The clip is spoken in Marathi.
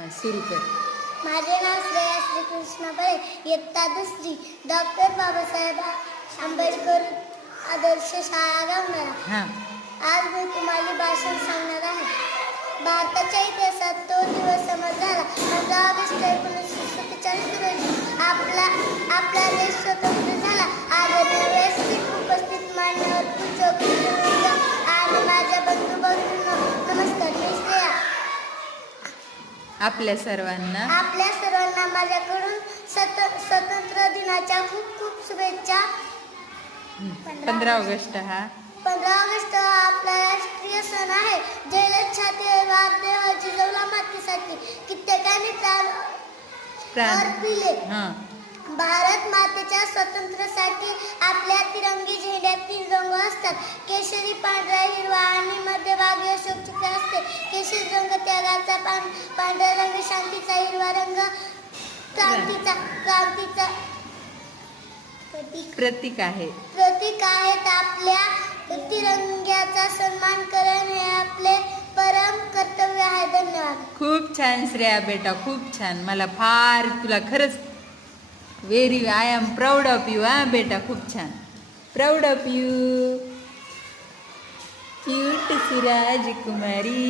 सुरू कर. माझे नाव श्रेया श्रीकृष्ण बळे, इयत्ता दुसरी, डॉक्टर बाबासाहेब आंबेडकर आदर्श शाळा गंगारा. आज मी तुम्हाला भाषण सांगणार आहे. भारताच्या इतिहासात तो दिवस समज झाला 15 ऑगस्ट 1947 रोजी आपला देश स्वतंत्र झाला. आदरणीय व्यासपीठ उपस्थित मान्यवर पूज्य आणि माझ्या बंधू भगिनींनो, नमस्कार. मी श्रेया. आपल्या सर्वांना माझ्याकडून स्वतंत्र दिनाच्या खूप खूप शुभेच्छा. 15 ऑगस्ट हा 15 ऑगस्ट हा आपला राष्ट्रीय सण आहे. जयललित देह जिजवला मातीसाठी कित्येकांनी प्राण दिले. भारत मातेच्या स्वातंत्र्यासाठी आपल्या तिरंगी झेंड्यात 3 रंग असतात. केशरी, पांढरा, हिरवा आणि मध्यभागी अशोक चक्र असते. केशरी रंग त्यागाचा, पांढरा रंग शांतीचा, हिरवा रंग क्रांतीचा प्रतीक आहे. आपल्या तिरंग्याचा सन्मान करणं हे आपले परम कर्तव्य आहे. धन्यवाद. खूप छान श्रेया बेटा, खूप छान. मला तुला खरंच I am proud of you. बेटा खूप छान. Proud of you. क्यूट सी राजकुमारी.